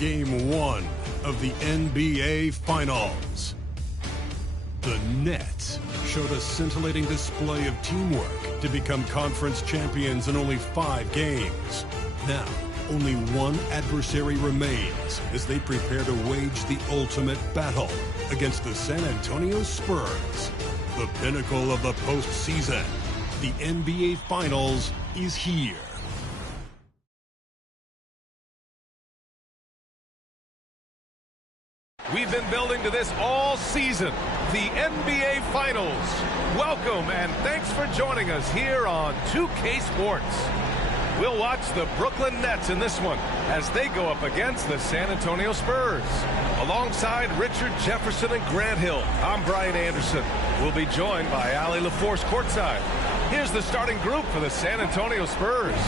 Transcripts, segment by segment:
Game 1 of the NBA Finals. The Nets showed a scintillating display of teamwork to become conference champions in only 5 games. Now, only one adversary remains as they prepare to wage the ultimate battle against the San Antonio Spurs. The pinnacle of the postseason, the NBA Finals, is here. We've been building to this all season, the NBA Finals. Welcome and thanks for joining us here on 2K Sports. We'll watch the Brooklyn Nets in this one as they go up against the San Antonio Spurs. Alongside Richard Jefferson and Grant Hill, I'm Brian Anderson. We'll be joined by Allie LaForce courtside. Here's the starting group for the San Antonio Spurs.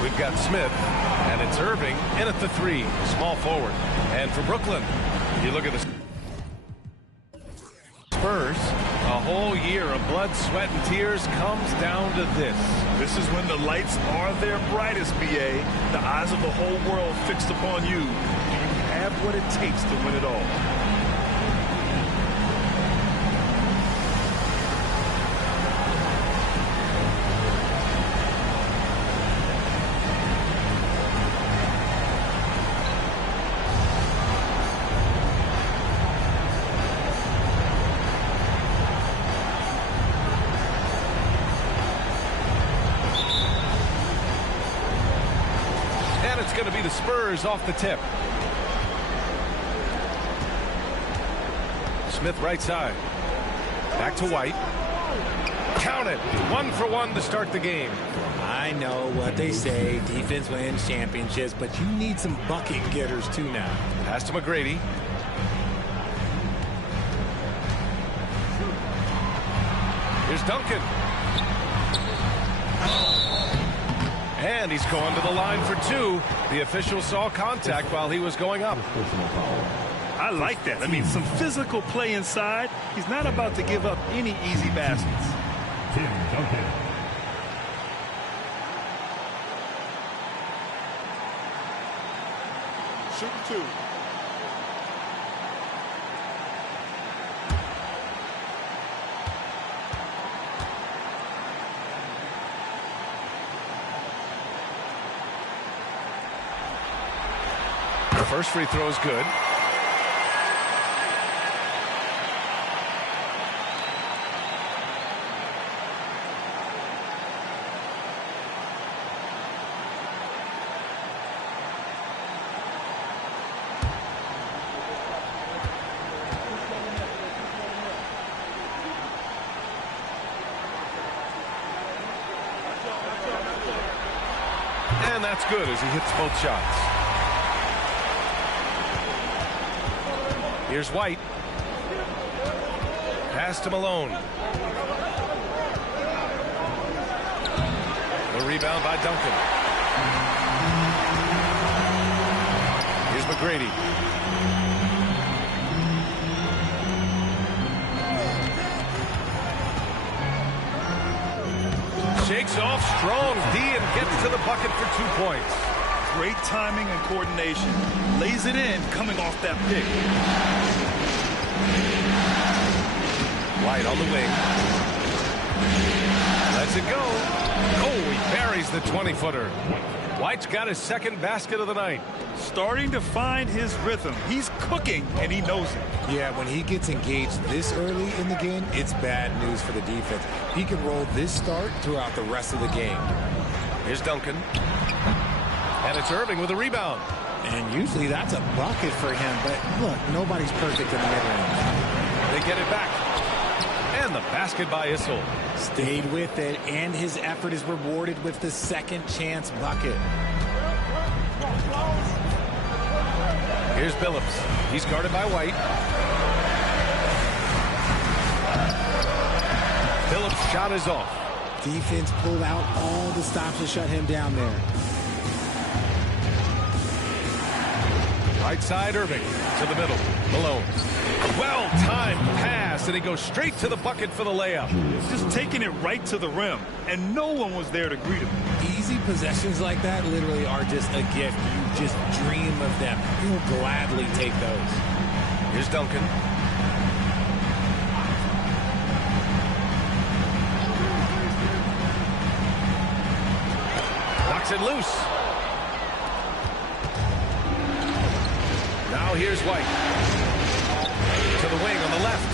We've got Smith, and it's Irving in at the 3, small forward. And for Brooklyn, you look at the Spurs, a whole year of blood, sweat, and tears comes down to this. This is when the lights are their brightest, BA. The eyes of the whole world fixed upon you. Do you have what it takes to win it all? It's going to be the Spurs off the tip. Smith right side. Back to White. Count it. 1 for 1 to start the game. I know what they say. Defense wins championships, but you need some bucket getters too now. Pass to McGrady. Here's Duncan. And he's going to the line for 2. The official saw contact while he was going up. I like that. I mean, some physical play inside. He's not about to give up any easy baskets. Duncan. Shooting 2. First free throw is good. And that's good as he hits both shots. Here's White. Pass to Malone. The rebound by Duncan. Here's McGrady. Shakes off strong D and gets to the bucket for 2 points. Great timing and coordination. Lays it in coming off that pick. White on the wing. Lets it go. Oh, he buries the 20-footer. White's got his second basket of the night. Starting to find his rhythm. He's cooking, and he knows it. Yeah, when he gets engaged this early in the game, it's bad news for the defense. He can roll this start throughout the rest of the game. Here's Duncan. And it's Irving with a rebound. And usually that's a bucket for him, but look, nobody's perfect in the mid-range. They get it back. And the basket by Issel. Stayed with it, and his effort is rewarded with the second chance bucket. Here's Billups. He's guarded by White. Billups' shot is off. Defense pulled out all the stops to shut him down there. Right side, Irving to the middle. Malone. Well-timed pass, and he goes straight to the bucket for the layup. Just taking it right to the rim, and no one was there to greet him. He's Easy possessions like that literally are just a gift. You just dream of them. You'll gladly take those. Here's Duncan. Knocks it loose. Now here's White. To the wing on the left.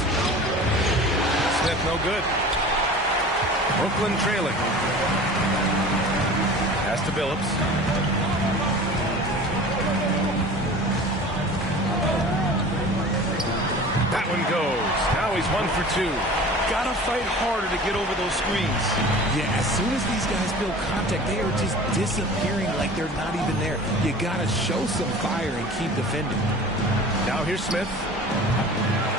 Smith no good. Brooklyn trailing. Pass to Billups. That one goes. Now he's 1 for 2. Gotta fight harder to get over those screens. Yeah, as soon as these guys feel contact, they are just disappearing like they're not even there. You gotta show some fire and keep defending. Now here's Smith.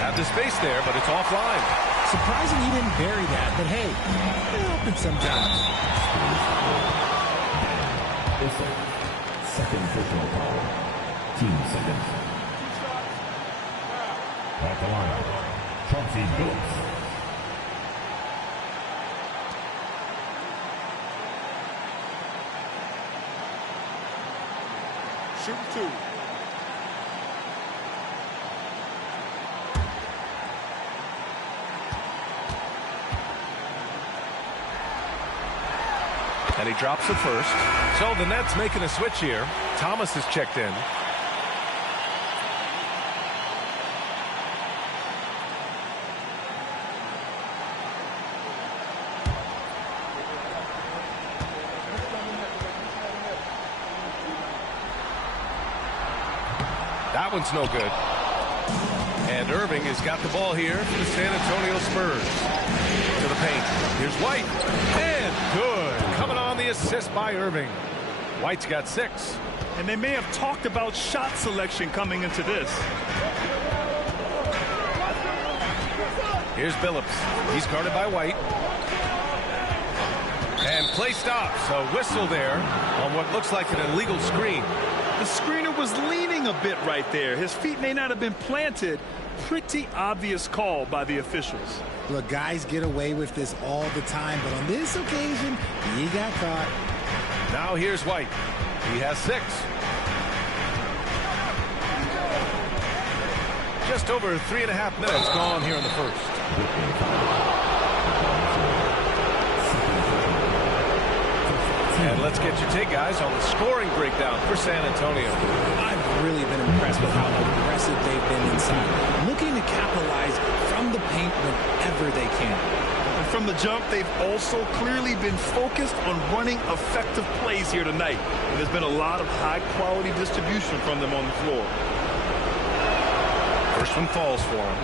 Have the space there, but it's offline. Surprising he didn't bury that, but hey, it happens sometimes. Second personal foul. Team seconds. At the line, Chauncey Billups. Shoot 2. And he drops it first. So the Nets making a switch here. Thomas is checked in. That one's no good. And Irving has got the ball here for the San Antonio Spurs. To the paint. Here's White. And good. Coming on the assist by Irving. White's got 6. And they may have talked about shot selection coming into this. Here's Billups. He's guarded by White. And play stops. A whistle there on what looks like an illegal screen. The screener was leaning a bit right there. His feet may not have been planted. Pretty obvious call by the officials. Look, guys get away with this all the time, but on this occasion, he got caught. Now here's White. He has 6. Just over 3.5 minutes gone here in the first. And let's get your take, guys, on the scoring breakdown for San Antonio. I've really been impressed with how aggressive they've been inside, looking to capitalize from the paint whenever they can. And from the jump, they've also clearly been focused on running effective plays here tonight. And there's been a lot of high-quality distribution from them on the floor. First one falls for him.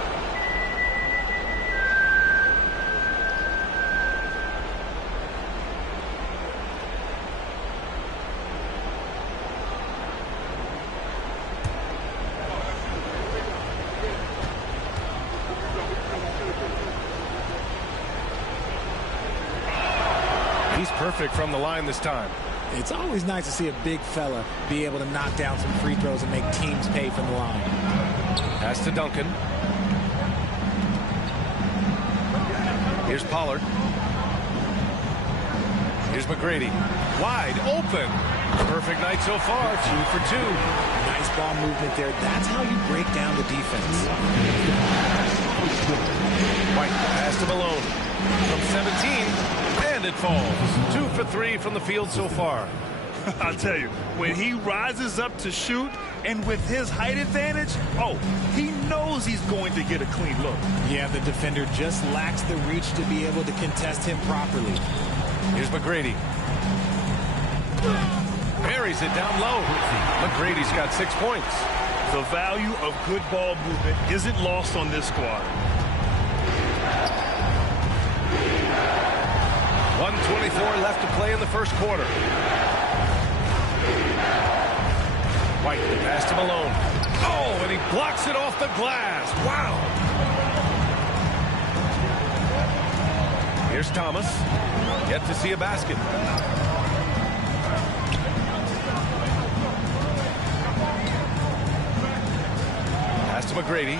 He's perfect from the line this time. It's always nice to see a big fella be able to knock down some free throws and make teams pay from the line. Pass to Duncan. Here's Pollard. Here's McGrady. Wide open. Perfect night so far. 2 for 2. Nice ball movement there. That's how you break down the defense. White pass to Malone. From 17. And it falls. 2 for 3 from the field so far. I'll tell you, when he rises up to shoot, and with his height advantage, he knows he's going to get a clean look. Yeah, the defender just lacks the reach to be able to contest him properly. Here's McGrady. Buries it down low. McGrady's got 6 points. The value of good ball movement isn't lost on this squad. 1:24 left to play in the first quarter. White, the pass to Malone. Oh, and he blocks it off the glass. Wow. Here's Thomas. Yet to see a basket. Pass to McGrady.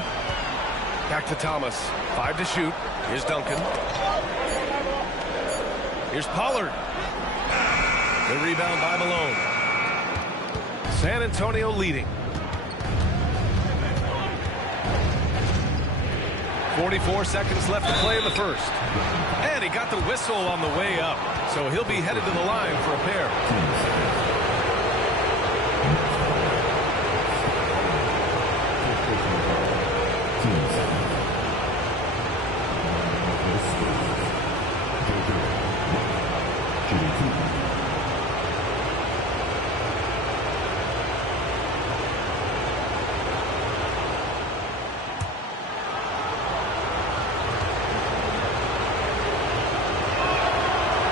Back to Thomas. 5 to shoot. Here's Duncan. Here's Pollard. The rebound by Malone. San Antonio leading. 44 seconds left to play in the first. And he got the whistle on the way up. So he'll be headed to the line for a pair.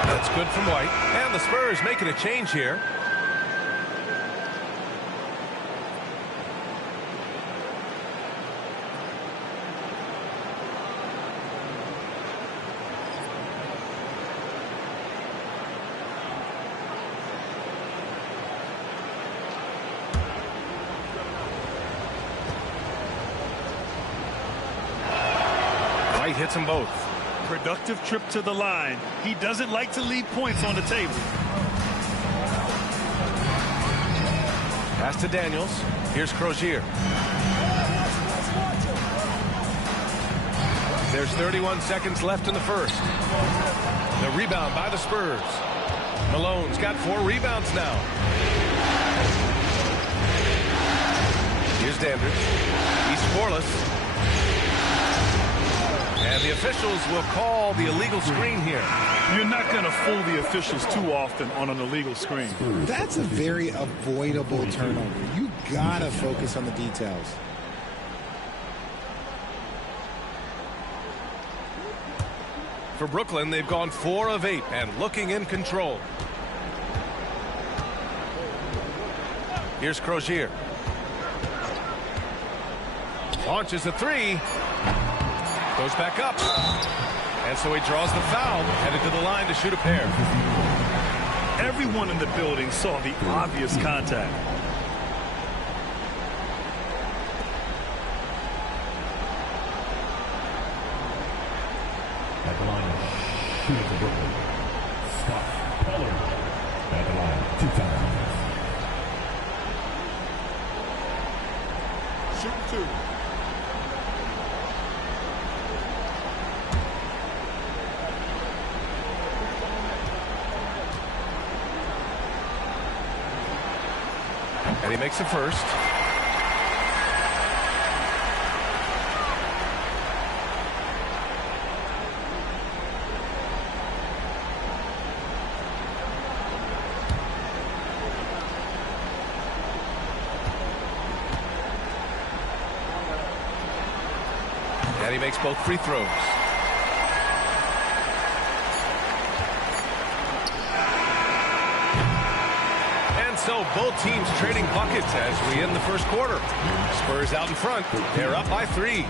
That's good from White. And the Spurs making a change here. White hits them both. Productive trip to the line. He doesn't like to leave points on the table. Pass to Daniels. Here's Crozier. There's 31 seconds left in the first. The rebound by the Spurs. Malone's got 4 rebounds now. Here's Dandridge. He's scoreless. And the officials will call the illegal screen here. You're not going to fool the officials too often on an illegal screen. That's a very avoidable turnover. You got to focus on the details. For Brooklyn, they've gone 4 of 8 and looking in control. Here's Crozier. Launches a 3. Goes back up. And so he draws the foul, headed to the line to shoot a pair. Everyone in the building saw the obvious contact. At the line, shooting for Brooklyn. Scott Pollard. At the line, 2 times. Shoot 2. And he makes the first. And he makes both free throws. So both teams trading buckets as we end the first quarter. Spurs out in front. They're up by 3.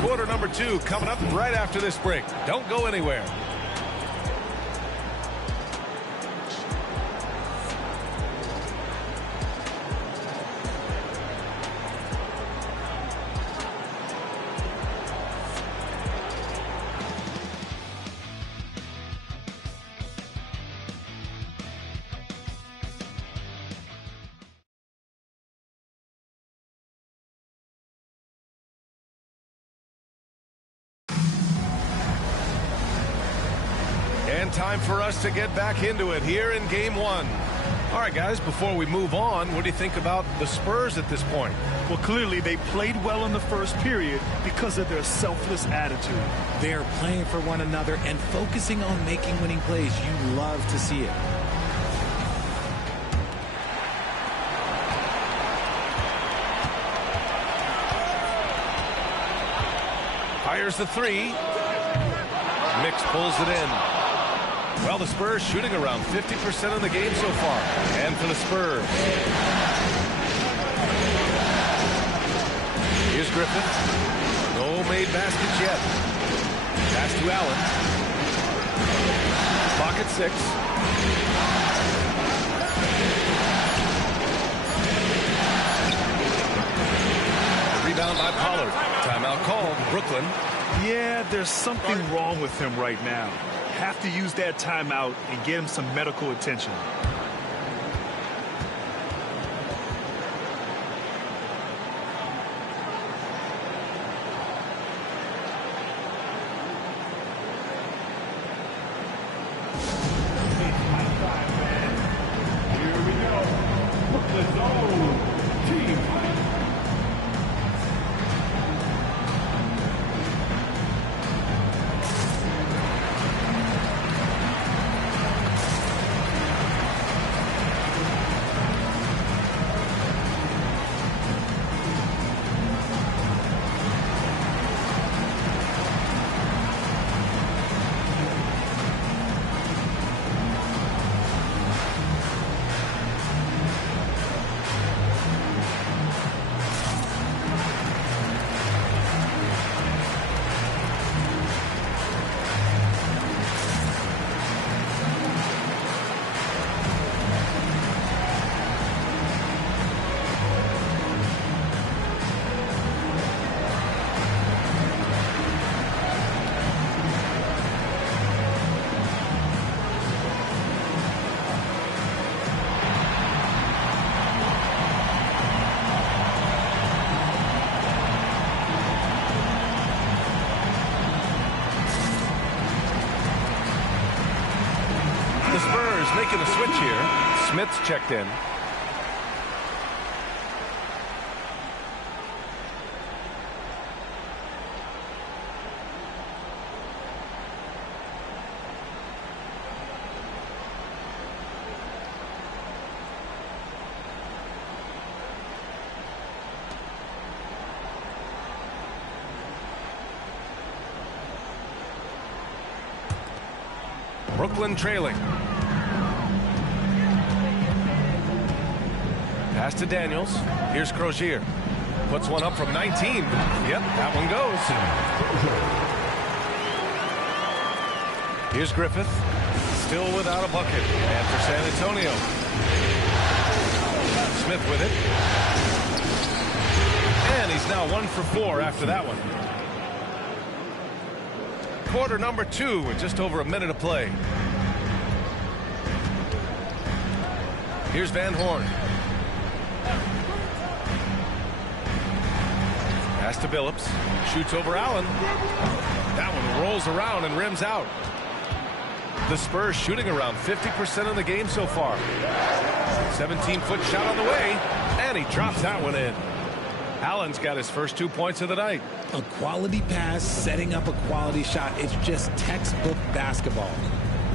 Quarter number 2 coming up right after this break. Don't go anywhere. And time for us to get back into it here in Game 1. All right, guys, before we move on, what do you think about the Spurs at this point? Well, clearly they played well in the first period because of their selfless attitude. They are playing for one another and focusing on making winning plays. You love to see it. Fires the 3. Mix pulls it in. Well, the Spurs shooting around 50% of the game so far. And for the Spurs. Here's Griffith. No made baskets yet. Pass to Allen. Clock at 6. Rebound by Pollard. Timeout called. Brooklyn. Yeah, there's something wrong with him right now. Have to use that timeout and get him some medical attention. Spurs making a switch here. Smith's checked in. Brooklyn trailing. Pass to Daniels. Here's Crozier. Puts one up from 19. Yep, that one goes. Here's Griffith. Still without a bucket. And for San Antonio. Smith with it. And he's now 1 for 4 after that one. Quarter number 2 with just over a minute of play. Here's Van Horn. Pass to Billups. Shoots over Allen. That one rolls around and rims out. The Spurs shooting around 50% of the game so far. 17-foot shot on the way. And he drops that one in. Allen's got his first 2 points of the night. A quality pass, setting up a quality shot. It's just textbook basketball.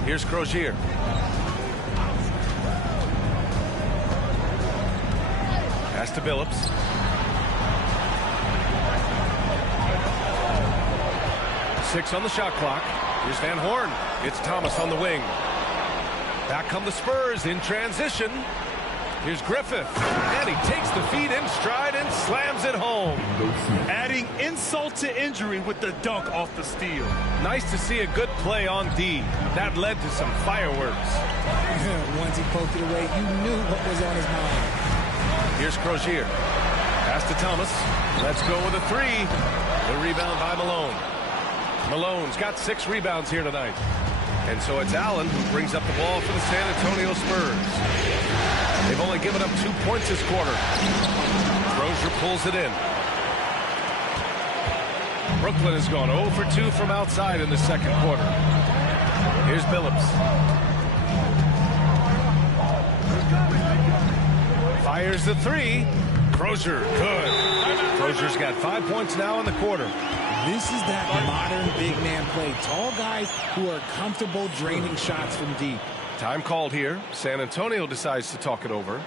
Here's Crozier. Pass to Billups. Six on the shot clock. Here's Van Horn. It's Thomas on the wing. Back come the Spurs in transition. Here's Griffith, and he takes the feet in stride and slams it home. Adding insult to injury with the dunk off the steal. Nice to see a good play on D. That led to some fireworks. Once he poked it away, you knew what was on his mind. Here's Crozier. Pass to Thomas. Let's go with a 3. The rebound by Malone. Malone's got 6 rebounds here tonight. And so it's Allen who brings up the ball for the San Antonio Spurs. They've only given up 2 points this quarter. Crozier pulls it in. Brooklyn has gone 0 for 2 from outside in the second quarter. Here's Billups. Fires the 3. Crozier, good. Crozier's got 5 points now in the quarter. This is that modern big man play. Tall guys who are comfortable draining shots from deep. Time called here. San Antonio decides to talk it over.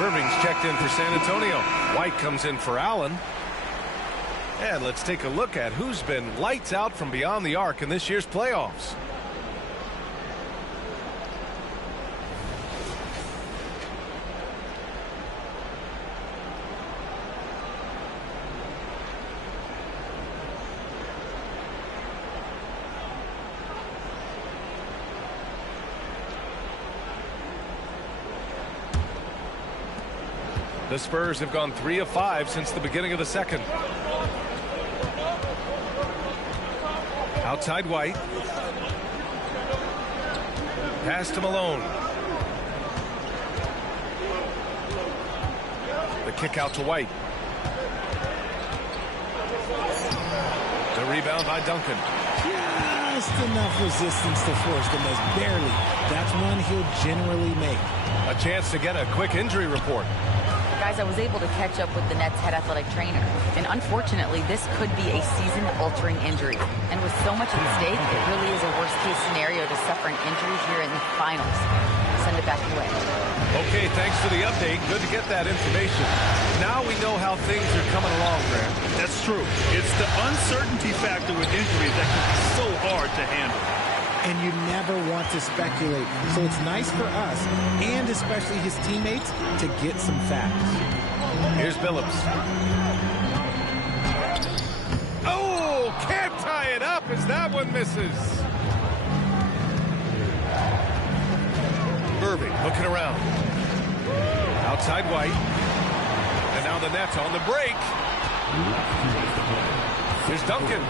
Irving's checked in for San Antonio. White comes in for Allen. And let's take a look at who's been lights out from beyond the arc in this year's playoffs. The Spurs have gone 3 of 5 since the beginning of the second. Outside White. Pass to Malone. The kick out to White. rebound by Duncan. Just enough resistance to force the miss, barely. That's one he'll generally make. A chance to get a quick injury report. Guys, I was able to catch up with the Nets head athletic trainer, and unfortunately, this could be a season-altering injury. And with so much at stake, it really is a worst-case scenario to suffer an injury here in the finals. Send it back away. Okay, thanks for the update. Good to get that information. Now we know how things are coming along, Grant. That's true. It's the uncertainty factor with injuries that can be so hard to handle. And you never want to speculate. So it's nice for us, and especially his teammates, to get some facts. Here's Billups. Oh, can't tie it up as that one misses. Irving looking around. Outside White. And now the Nets on the break. Here's Duncan.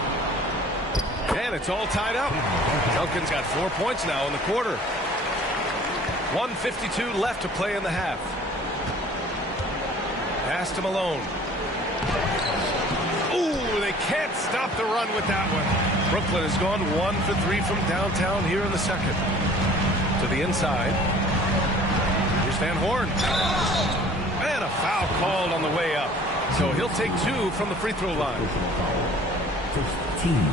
And it's all tied up. Duncan's got 4 points now in the quarter. 1:52 left to play in the half. Pass to Malone. Ooh, they can't stop the run with that one. Brooklyn has gone 1 for 3 from downtown here in the second. To the inside. Here's Van Horn. And a foul called on the way up. So he'll take 2 from the free throw line. First team.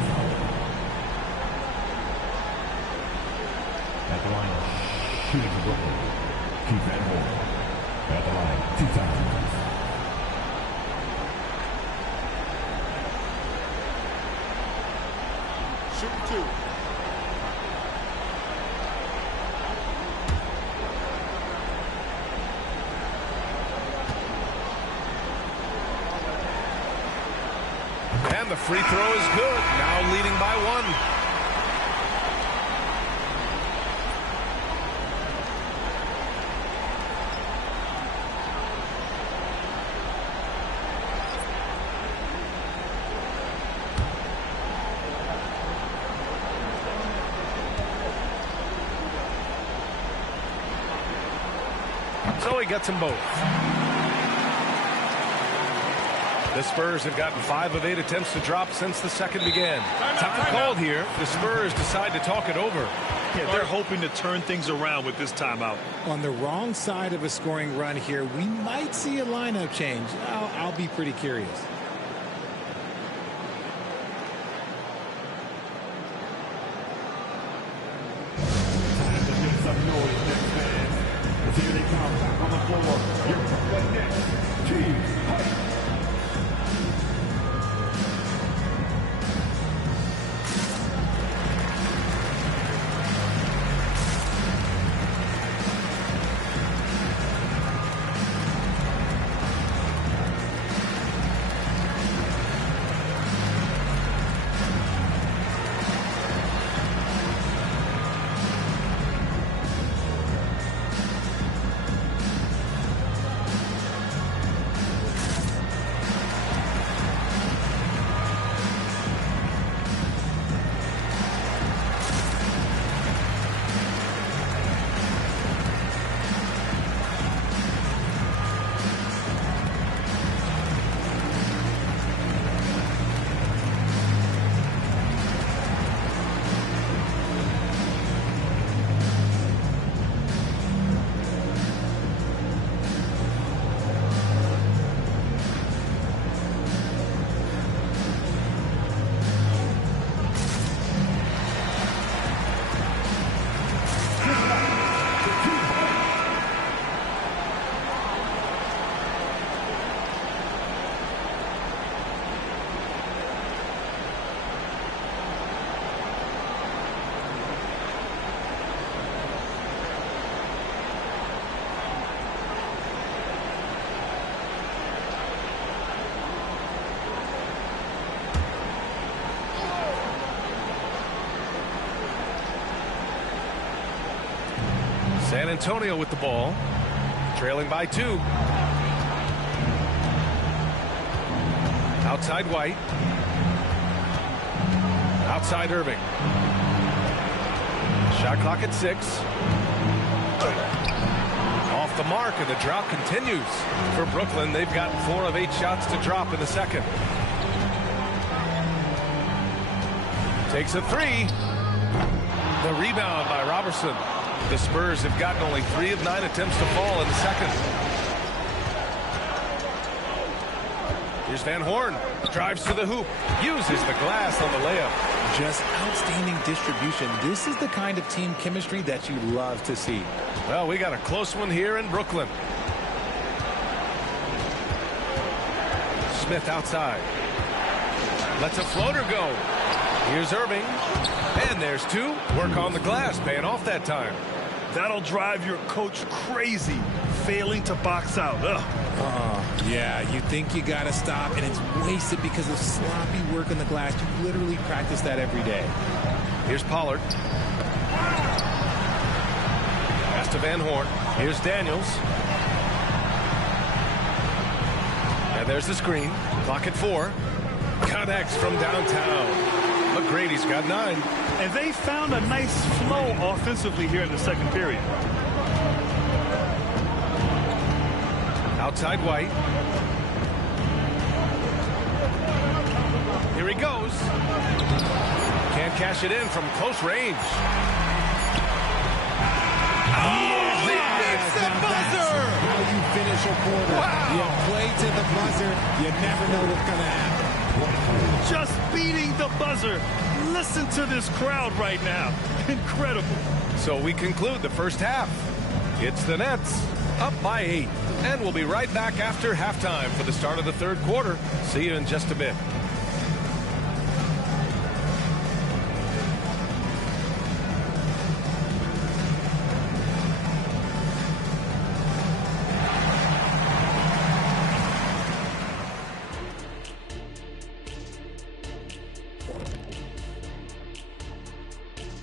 At the line, shooting for Brooklyn. Keith Van Horn. At the line, 2 times. Shooting 2. And the free throw is good. Now leading by 1. So he gets them both. The Spurs have gotten 5 of 8 attempts to drop since the second began. Time called here. The Spurs decide to talk it over. Yeah, they're hoping to turn things around with this timeout. On the wrong side of a scoring run here, we might see a lineup change. I'll be pretty curious. Time to make some noise, Nets fans. As here they come back on the floor. Your Brooklyn Nets. Team fight. San Antonio with the ball, trailing by 2. Outside White. Outside Irving. Shot clock at 6. Off the mark, and the drought continues. For Brooklyn, they've gotten 4 of 8 shots to drop in the second. Takes a three. The rebound by Robertson. The Spurs have gotten only 3 of 9 attempts to fall in the second. Here's Van Horn. Drives to the hoop. Uses the glass on the layup. Just outstanding distribution. This is the kind of team chemistry that you love to see. Well, we got a close one here in Brooklyn. Smith outside. Lets a floater go. Here's Irving. And there's 2. Work on the glass, paying off that time. That'll drive your coach crazy, failing to box out. Yeah, you think you got to stop, and it's wasted because of sloppy work on the glass. You literally practice that every day. Here's Pollard. Pass to Van Horn. Here's Daniels. And there's the screen. Clock at 4. Connects from downtown. McGrady's got 9. And they found a nice flow offensively here in the second period. Outside White. Here he goes. Can't cash it in from close range. Oh, he beats the buzzer! How you finish a quarter. Wow. You play to the buzzer. You never know what's going to happen. Just beating the buzzer. Listen to this crowd right now. Incredible. So we conclude the first half. It's the Nets up by 8. And we'll be right back after halftime for the start of the third quarter. See you in just a bit.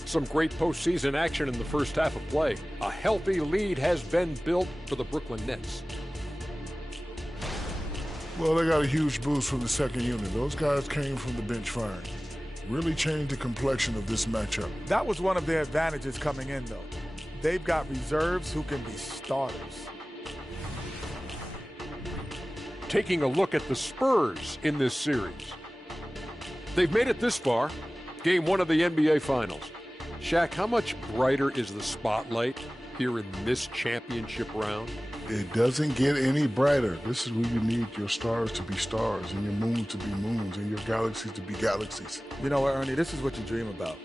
Some great postseason action in the first half of play. A healthy lead has been built for the Brooklyn Nets. Well, they got a huge boost from the second unit. Those guys came from the bench firing. Really changed the complexion of this matchup. That was one of their advantages coming in, though. They've got reserves who can be starters. Taking a look at the Spurs in this series. They've made it this far. Game 1 of the NBA Finals. Shaq, how much brighter is the spotlight here in this championship round? It doesn't get any brighter. This is where you need your stars to be stars and your moons to be moons and your galaxies to be galaxies. You know what, Ernie, this is what you dream about.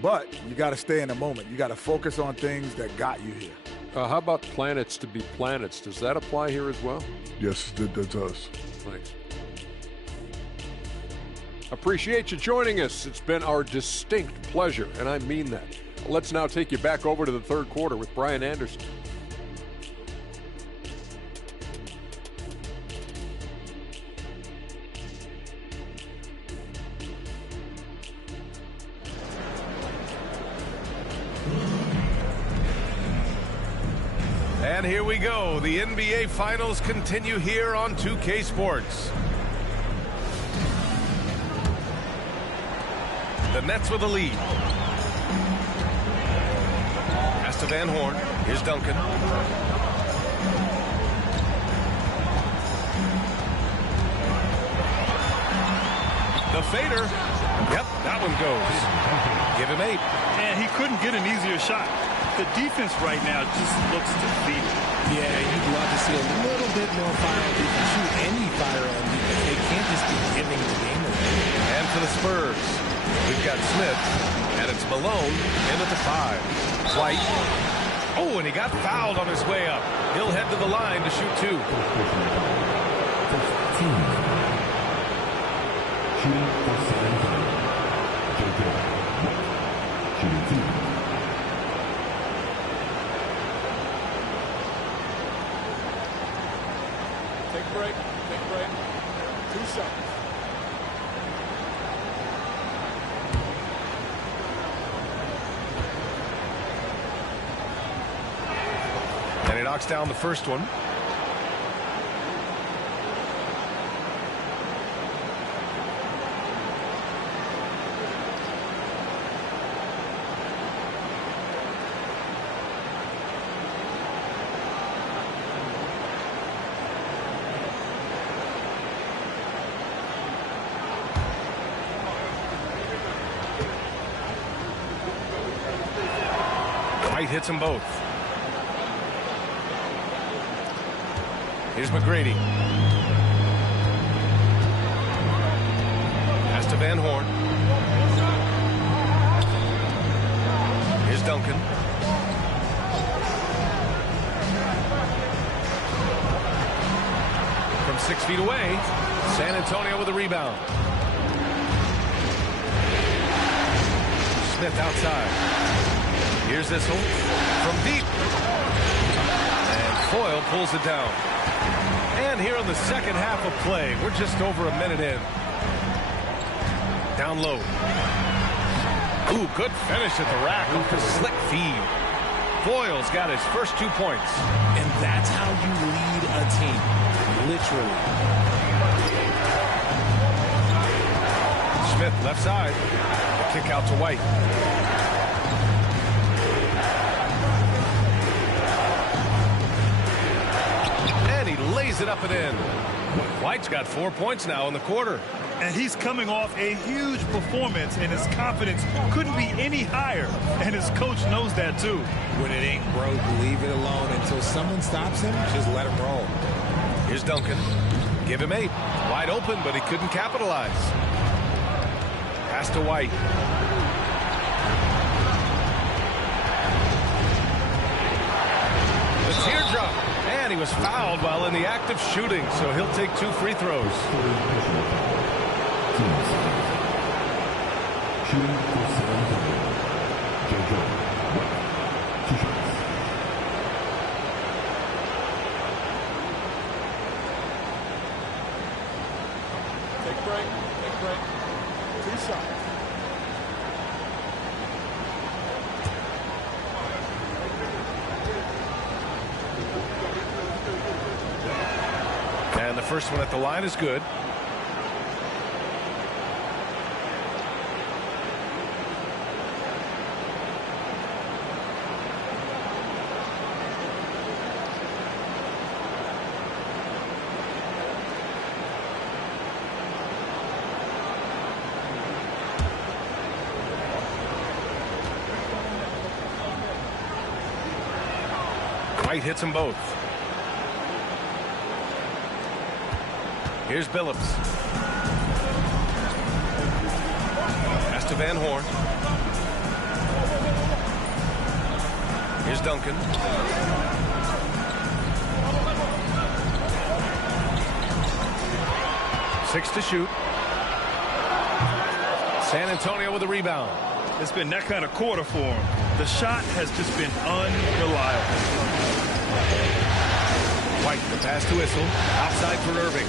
But you got to stay in the moment. You got to focus on things that got you here. How about planets to be planets? Does that apply here as well? Yes, it does. Thanks. Appreciate you joining us. It's been our distinct pleasure, and I mean that. Let's now take you back over to the third quarter with Brian Anderson. And here we go. The NBA Finals continue here on 2K Sports. The Nets with the lead. Pass to Van Horn. Here's Duncan. The fader. Yep, that one goes. Give him 8. And he couldn't get an easier shot. The defense right now just looks defeated. Yeah, you'd love to see a little bit more fire. They can shoot any fire on defense. They can't just keep giving the game away. And for the Spurs, we've got Smith, and it's Malone in at the 5. White. Oh, and he got fouled on his way up. He'll head to the line to shoot 2. Shooting for 7. Shooting 2. Take a break. 2 seconds. And he knocks down the first one. White hits them both. Here's McGrady. Pass to Van Horn. Here's Duncan. From 6 feet away, San Antonio with a rebound. Smith outside. Here's Issel from deep. And Foyle pulls it down. And here in the second half of play, we're just over a minute in. Down low. Ooh, good finish at the rack off the slick feed. Foyle's got his first 2 points. And that's how you lead a team. Literally. Smith left side. The kick out to White. And he lays it up and in. White's got 4 points now in the quarter. And he's coming off a huge performance, and his confidence couldn't be any higher. And his coach knows that, too. When it ain't broke, leave it alone until someone stops him. Just let him roll. Here's Duncan. Give him 8. Wide open, but he couldn't capitalize. Pass to White. The teardrop. And he was fouled while in the act of shooting, so he'll take 2 free throws. Take break. 2 shots. And the first one at the line is good. White hits them both. Here's Billups. Pass to Van Horn. Here's Duncan. Six to shoot. San Antonio with a rebound. It's been that kind of quarter for him. The shot has just been unreliable. White, the pass to Issel. Outside for Irving.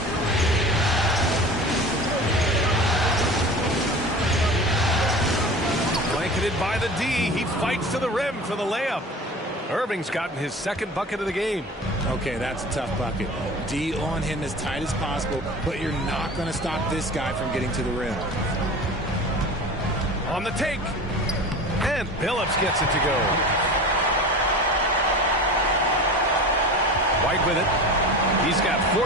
Blanketed by the D. He fights to the rim for the layup. Irving's gotten his second bucket of the game. Okay, that's a tough bucket. D on him as tight as possible, but you're not going to stop this guy from getting to the rim. On the take. And Billups gets it to go. White with it. He's got 14.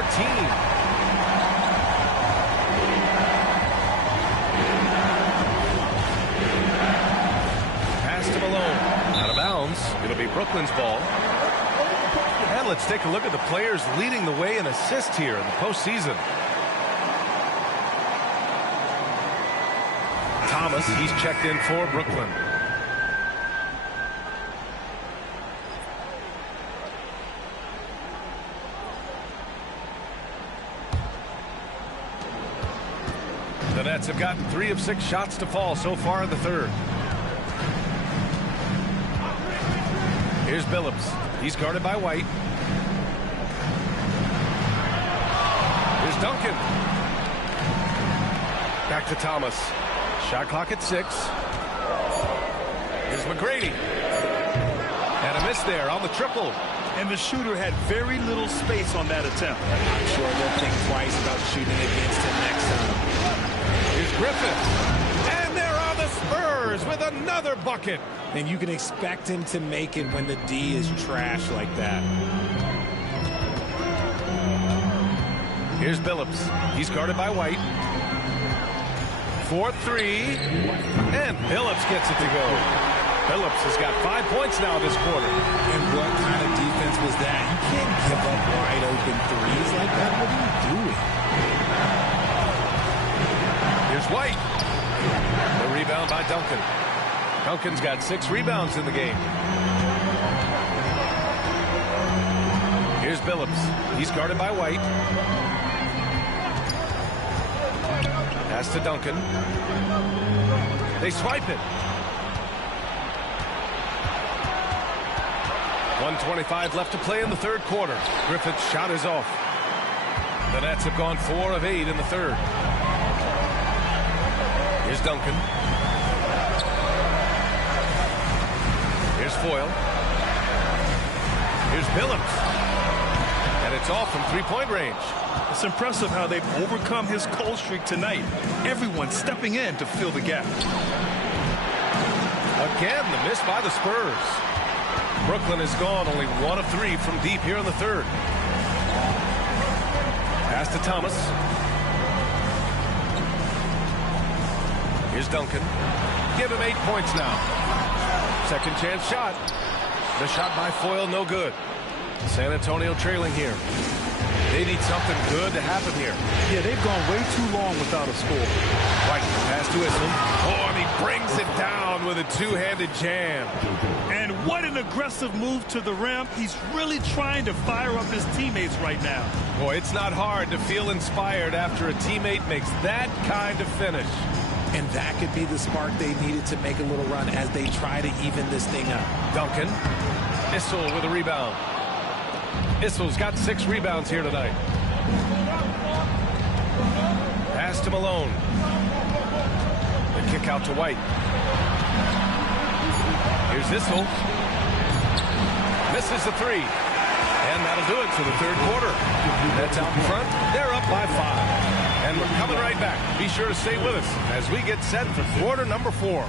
Pass to Malone. Out of bounds. It'll be Brooklyn's ball. And let's take a look at the players leading the way in assists here in the postseason. Thomas, he's checked in for Brooklyn. The Nets have gotten 3 of 6 shots to fall so far in the third. Here's Billups. He's guarded by White. Here's Duncan. Back to Thomas. Shot clock at 6. Here's McGrady. And a miss there on the triple. And the shooter had very little space on that attempt. I'm sure they'll think twice about shooting against him next time. Here's Griffin. And there are the Spurs with another bucket. And you can expect him to make it when the D is trash like that. Here's Billups. He's guarded by White. 4-3. And Billups gets it to go. Phillips has got 5 points now this quarter. And what kind of defense was that? You can't give up wide open threes like that. What are you doing? Here's White. The rebound by Duncan. Duncan's got 6 rebounds in the game. Here's Phillips. He's guarded by White. Pass to Duncan. They swipe it. 1:25 left to play in the third quarter. Griffith's shot is off. The Nets have gone 4 of 8 in the third. Here's Duncan. Here's Foyle. Here's Phillips. And it's off from three-point range. It's impressive how they've overcome his cold streak tonight. Everyone stepping in to fill the gap. Again, the miss by the Spurs. Brooklyn has gone only 1 of 3 from deep here in the third. Pass to Thomas. Here's Duncan. Give him 8 points now. Second chance shot. The shot by Foyle, no good. San Antonio trailing here. They need something good to happen here. Yeah, they've gone way too long without a score. White, pass to Issel. Oh, and he brings it down with a two-handed jam. And what an aggressive move to the rim. He's really trying to fire up his teammates right now. Boy, it's not hard to feel inspired after a teammate makes that kind of finish. And that could be the spark they needed to make a little run as they try to even this thing up. Duncan. Issel with a rebound. Issel's got 6 rebounds here tonight. Pass to Malone. The kick out to White. Here's Issel. Misses the 3. And that'll do it for the third quarter. Nets out in front. They're up by 5. And we're coming right back. Be sure to stay with us as we get set for quarter number 4.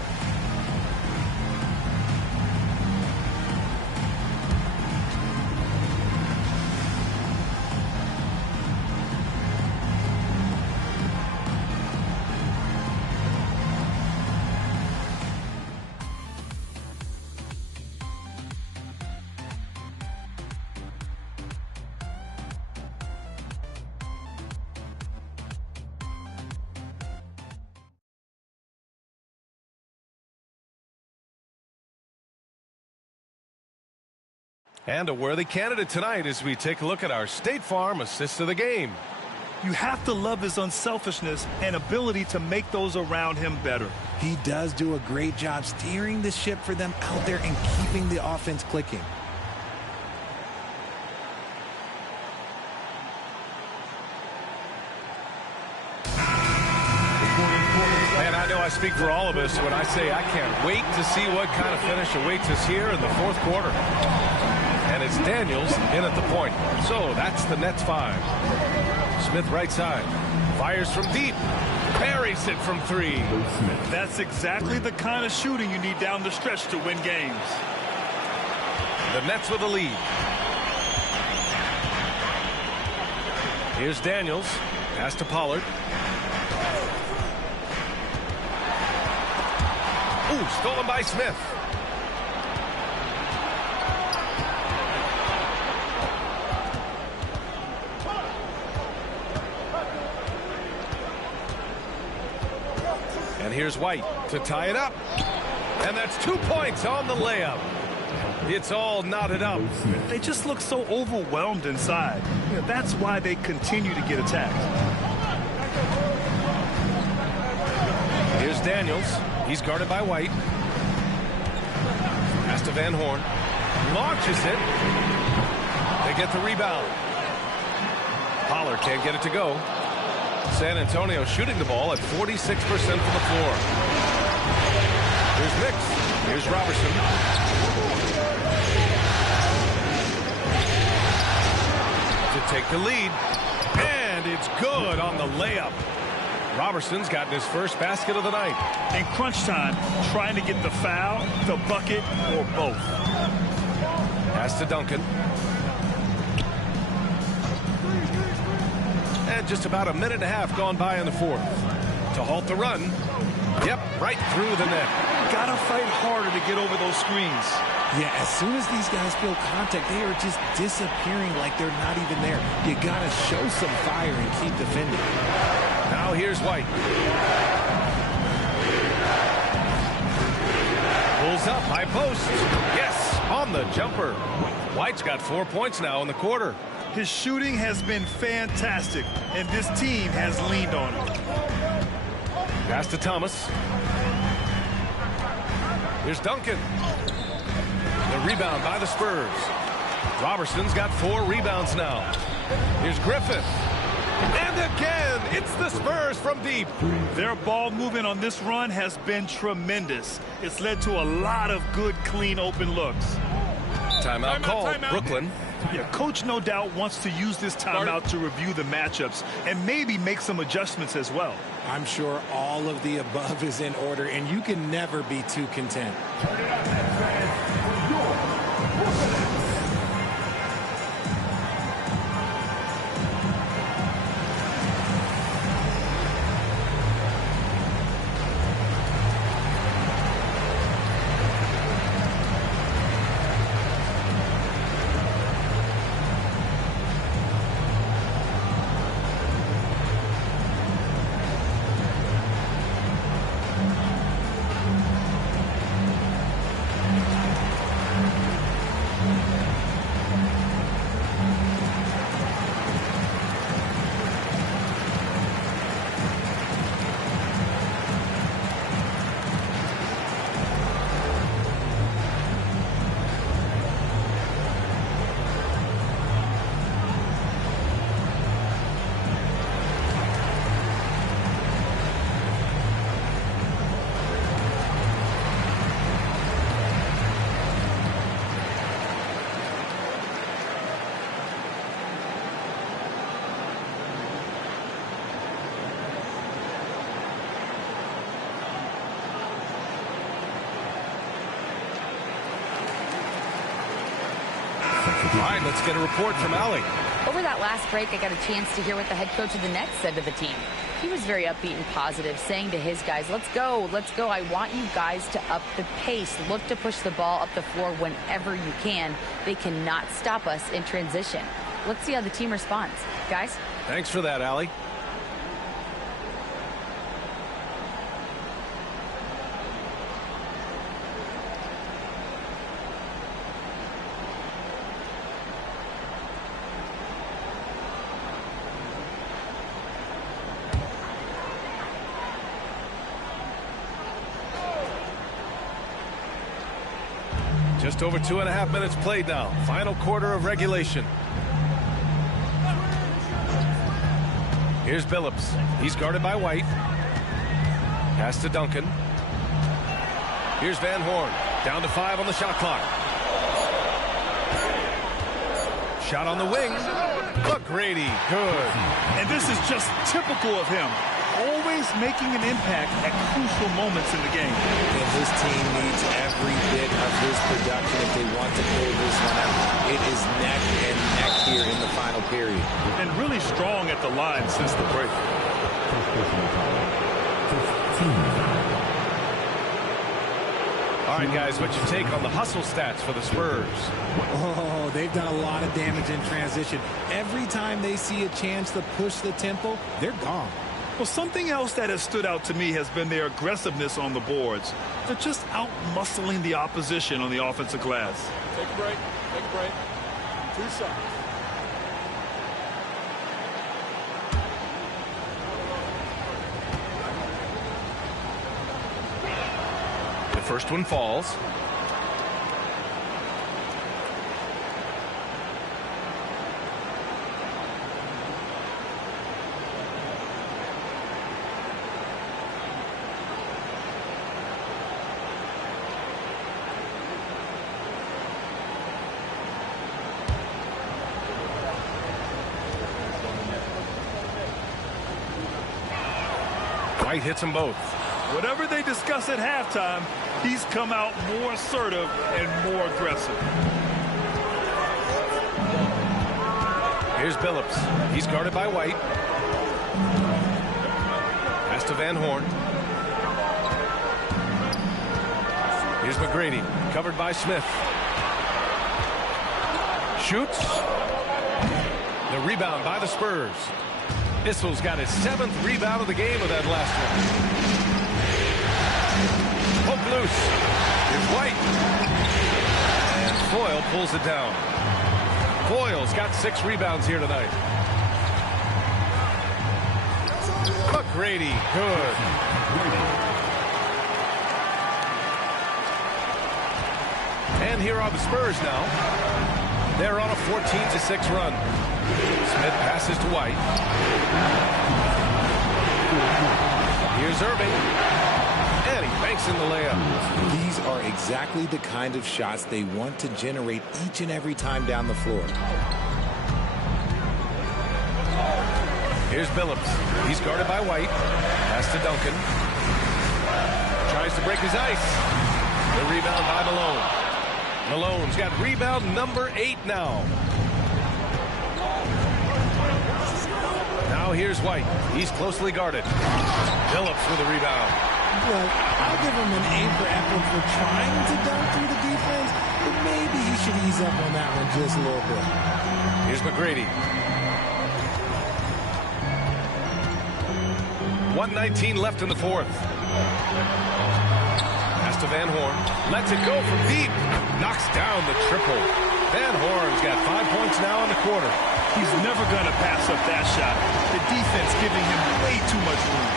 And a worthy candidate tonight as we take a look at our State Farm assist of the game. You have to love his unselfishness and ability to make those around him better. He does do a great job steering the ship for them out there and keeping the offense clicking. Man, I know I speak for all of us when I say I can't wait to see what kind of finish awaits us here in the fourth quarter. And it's Daniels in at the point. So that's the Nets 5. Smith right side. Fires from deep. Buries it from 3. That's exactly the kind of shooting you need down the stretch to win games. The Nets with the lead. Here's Daniels. Pass to Pollard. Ooh, stolen by Smith. And here's White to tie it up. And that's 2 points on the layup. It's all knotted up. They just look so overwhelmed inside. You know, that's why they continue to get attacked. Here's Daniels. He's guarded by White. Pass to Van Horn. Launches it. They get the rebound. Pollard can't get it to go. San Antonio shooting the ball at 46% from the floor. Here's Mix. Here's Robertson. To take the lead. And it's good on the layup. Robertson's gotten his first basket of the night. In crunch time, trying to get the foul, the bucket, or both. Pass to Duncan. And just about a minute and a half gone by in the fourth. To halt the run, Yep, right through the net. Gotta fight harder to get over those screens. Yeah, as soon as these guys feel contact, they are just disappearing like they're not even there. You gotta show some fire and keep defending. Now here's White. Pulls up, high post. Yes, on the jumper. White's got 4 points now in the quarter. His shooting has been fantastic, and this team has leaned on him. Pass to Thomas. Here's Duncan. The rebound by the Spurs. Robertson's got 4 rebounds now. Here's Griffin. And again, it's the Spurs from deep. Their ball movement on this run has been tremendous. It's led to a lot of good, clean, open looks. Timeout called. Brooklyn. Yeah, coach no doubt wants to use this timeout to review the matchups and maybe make some adjustments as well. I'm sure all of the above is in order, and you can never be too content. Turn it up, Nets fans. Your Brooklyn Nets. All right, let's get a report from Allie. Over that last break, I got a chance to hear what the head coach of the Nets said to the team. He was very upbeat and positive, saying to his guys, let's go, let's go. I want you guys to up the pace. Look to push the ball up the floor whenever you can. They cannot stop us in transition. Let's see how the team responds. Guys? Thanks for that, Allie. Just over 2.5 minutes played now. Final quarter of regulation. Here's Billups. He's guarded by White. Pass to Duncan. Here's Van Horn. Down to 5 on the shot clock. Shot on the wing. McGrady. Good. And this is just typical of him. Always making an impact at crucial moments in the game. And his team needs every bit of his production if they want to pull this one out. It is neck and neck here in the final period. And really strong at the line since the break. All right, guys, what's your take on the hustle stats for the Spurs? Oh, they've done a lot of damage in transition. Every time they see a chance to push the tempo, they're gone. Well, something else that has stood out to me has been their aggressiveness on the boards. They're just out-muscling the opposition on the offensive glass. Take a break. Take a break. 2 shots. The first one falls. White hits them both. Whatever they discuss at halftime, he's come out more assertive and more aggressive. Here's Billups. He's guarded by White. Pass to Van Horn. Here's McGrady, covered by Smith. Shoots. The rebound by the Spurs. Issel's got his 7th rebound of the game with that last one. Poke loose. Here's White. And Foyle pulls it down. Foyle's got 6 rebounds here tonight. McGrady, good. And here are the Spurs now. They're on a 14-6 run. Smith passes to White. Here's Irving. And he banks in the layup. These are exactly the kind of shots they want to generate each and every time down the floor. Here's Billups. He's guarded by White. Pass to Duncan. Tries to break his ice. The rebound by Malone. Malone's got rebound number 8 now. Now here's White. He's closely guarded. Billups with a rebound. Look, I'll give him an A for effort for trying to dunk through the defense, but maybe he should ease up on that one just a little bit. Here's McGrady. 1:19 left in the 4th. Pass to Van Horn. Lets it go from deep. Knocks down the triple. Van Horn's got 5 points now in the quarter. He's never going to pass up that shot. The defense giving him way too much room.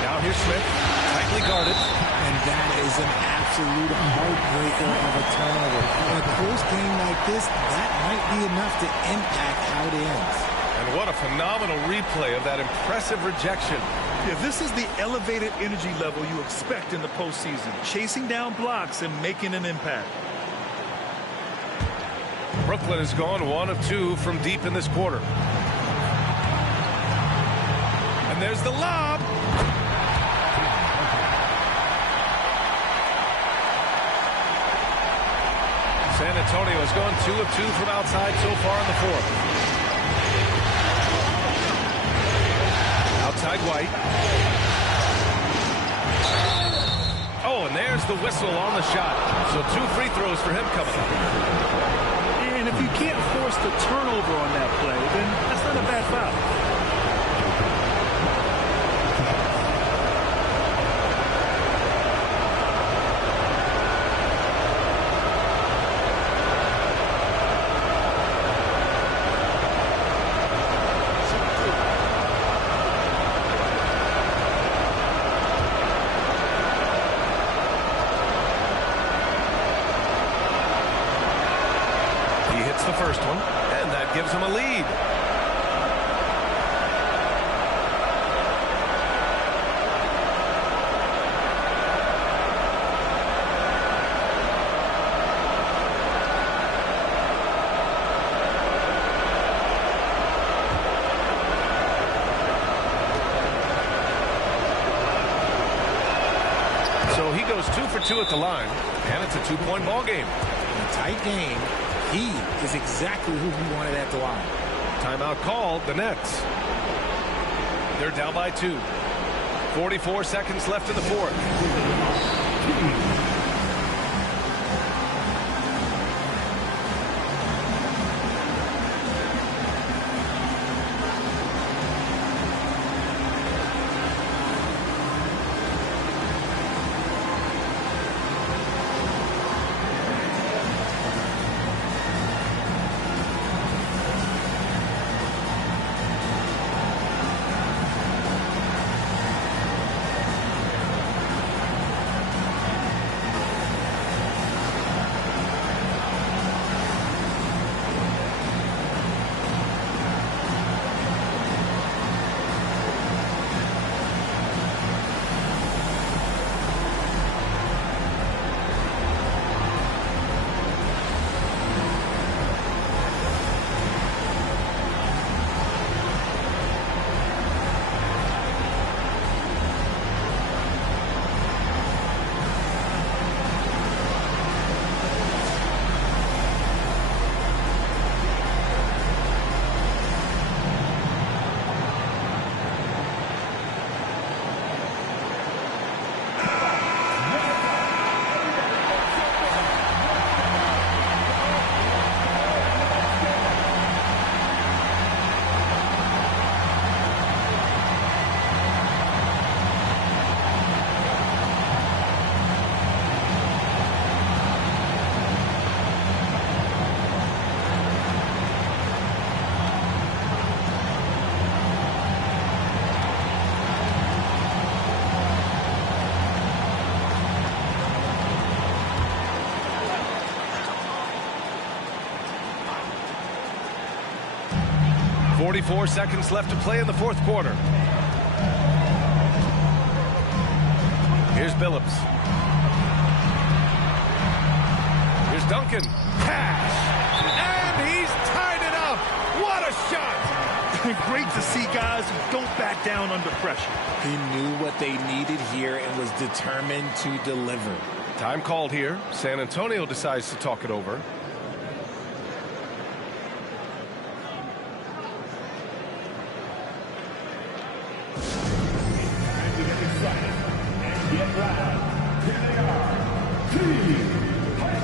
Now here's Smith, tightly guarded. And that is an absolute heartbreaker of a turnover. In a close game like this, that might be enough to impact how it ends. And what a phenomenal replay of that impressive rejection. Yeah, this is the elevated energy level you expect in the postseason. Chasing down blocks and making an impact. Brooklyn has gone 1 of 2 from deep in this quarter. And there's the lob. San Antonio has gone 2 of 2 from outside so far in the 4th. Outside White. Oh, and there's the whistle on the shot. So 2 free throws for him coming up. And if you can't force the turnover on that play, then that's not a bad foul. The first one, and that gives him a lead. So he goes 2 for 2 at the line, and it's a 2-point ball game. A tight game. He is exactly who he wanted at the line. Timeout called, the Nets. They're down by 2. 44 seconds left in the 4th. 44 seconds left to play in the fourth quarter. Here's Billups. Here's Duncan. Cash. And he's tied it up. What a shot. Great to see guys who don't back down under pressure. He knew what they needed here and was determined to deliver. Time called here. San Antonio decides to talk it over. And we get excited and get loud. Here they are. Team Fight.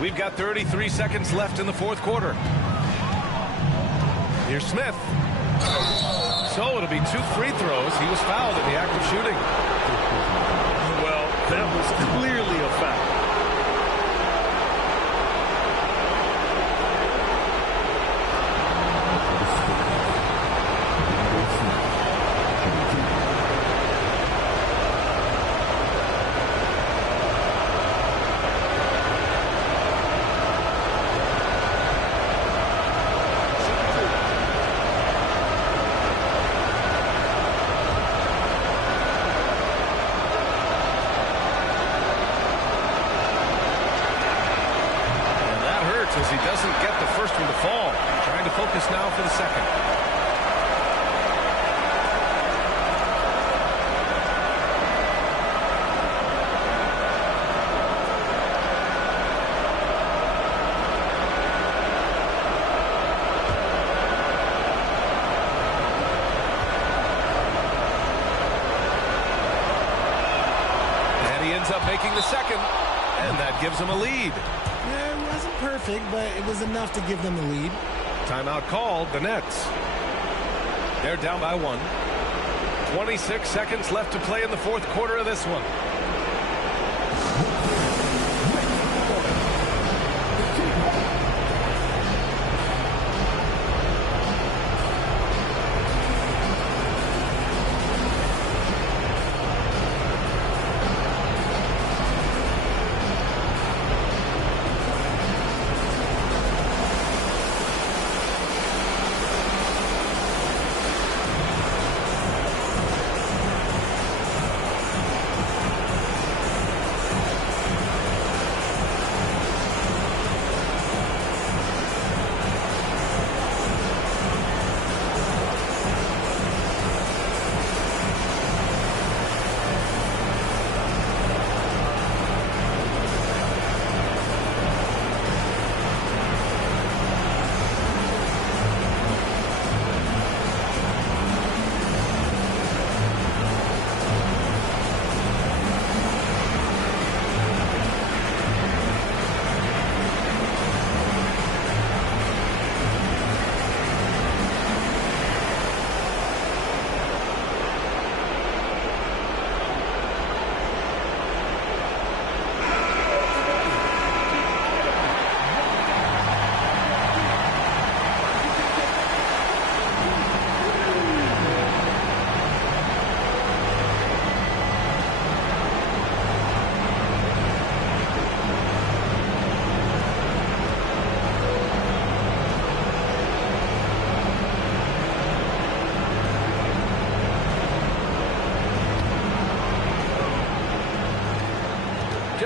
We've got 33 seconds left in the fourth quarter. Here's Smith. So it'll be 2 free throws. He was fouled in the act of shooting. Well, that was clearly a foul. As he doesn't get the first one to fall. Trying to focus now for the second. And he ends up making the second. And that gives him a lead. Yeah, it wasn't perfect, but it was enough to give them the lead. Timeout called, the Nets. They're down by 1. 26 seconds left to play in the fourth quarter of this one.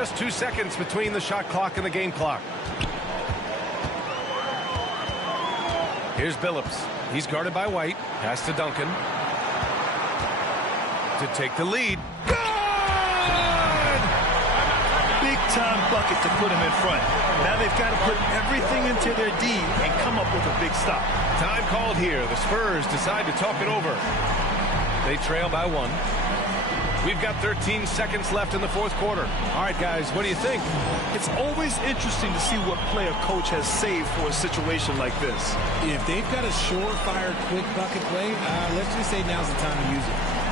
Just 2 seconds between the shot clock and the game clock. Here's Billups. He's guarded by White. Pass to Duncan. To take the lead. Good! Big-time bucket to put him in front. Now they've got to put everything into their D and come up with a big stop. Time called here. The Spurs decide to talk it over. They trail by 1. We've got 13 seconds left in the fourth quarter. All right, guys, what do you think? It's always interesting to see what play a coach has saved for a situation like this. If they've got a surefire, quick bucket play, let's just say now's the time to use it.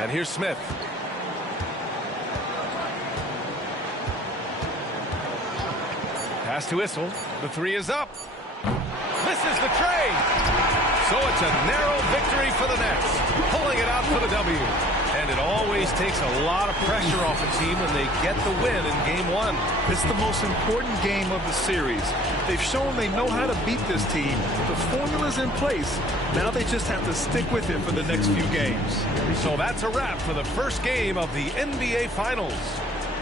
And here's Smith. Pass to Issel. The 3 is up. Misses the trade. So it's a narrow victory for the Nets, pulling it out for the W. And it always takes a lot of pressure off a team when they get the win in Game 1. It's the most important game of the series. They've shown they know how to beat this team. The formula's in place. Now they just have to stick with it for the next few games. So that's a wrap for the first game of the NBA Finals.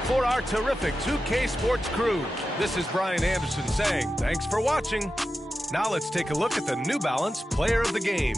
For our terrific 2K Sports crew, this is Brian Anderson saying thanks for watching. Now let's take a look at the New Balance Player of the Game.